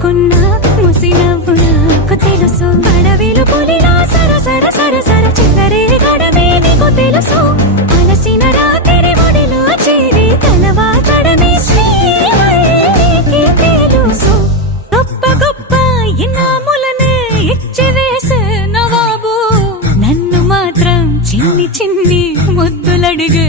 దాచుకున్న ముసి నవ్వు నాకు తెలుసు అడవిలు పులిలా సరసర సరసర చిల్లరే గడమే నీకు తెలుసు అలసిన రాత్రి ఒడిలో చేరి తలవాచడమే శ్రీవల్లికి తెలుసు గొప్ప గొప్ప ఇనాములనే ఇచ్చి వేసే నవాబు నన్ను మాత్రం చిన్ని చిన్ని ముద్దులడిగే